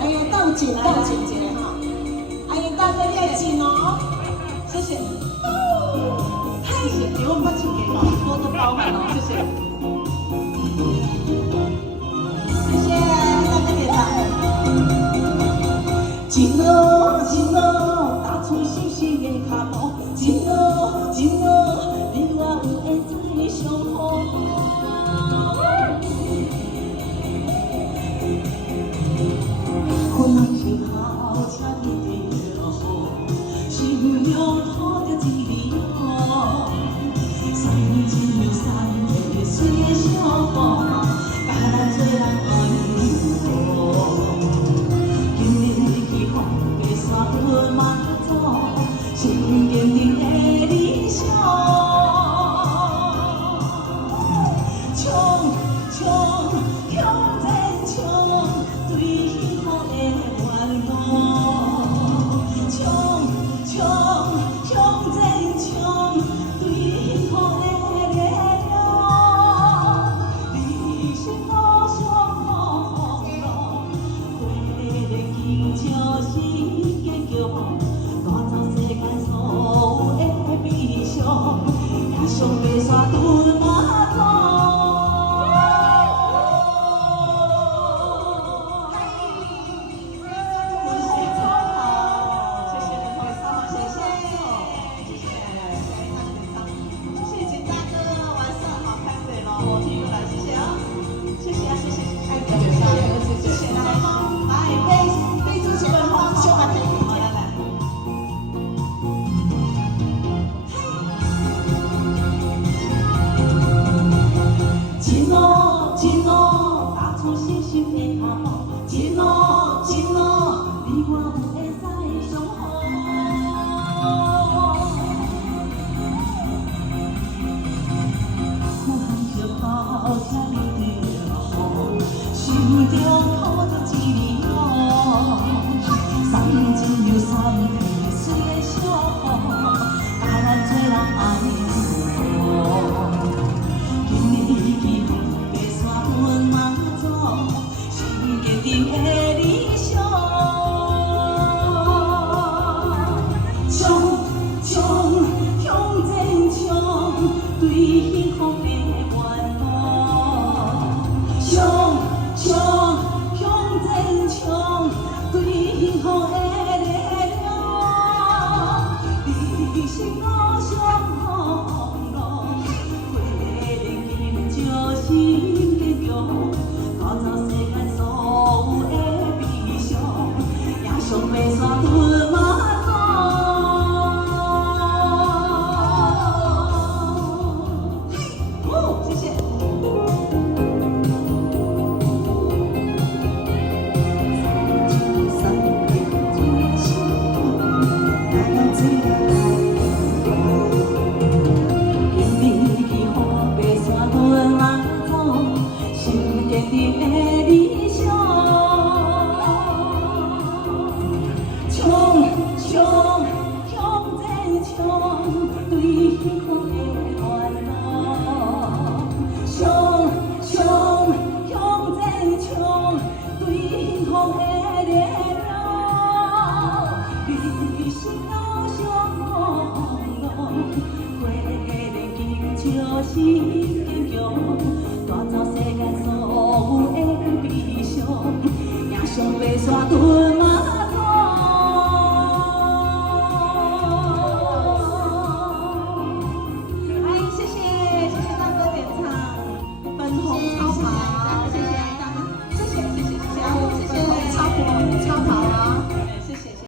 哎呀，倒紧一下哈。哎呀，大哥你要紧哦，谢谢。谢谢，给我们把钱给我，多多包涵哦，谢谢。谢谢大哥点赞。紧哦紧哦，踏出新鲜的脚步，紧哦紧哦，你我有会再相逢。困难时候，请你听着好，心中抱着一粒雨。三年前有三个岁月相逢，甲咱做人爱幸今年日去风过山河慢走，心坚定的理想。冲冲向前冲，对幸福的愿望。冲冲向前冲，对幸福的力量。你是我上好路，回来紧笑是坚强，带走世间所有的悲伤，也想爬山屯马路。我替过来，谢谢啊，谢谢啊，谢谢，哎，谢谢，谢谢大家，来，杯子这个花小把可以，好来来，紧哦紧哦，踏出新鲜的脚步，紧哦紧哦，你我有会再相逢。苦寒时候，请你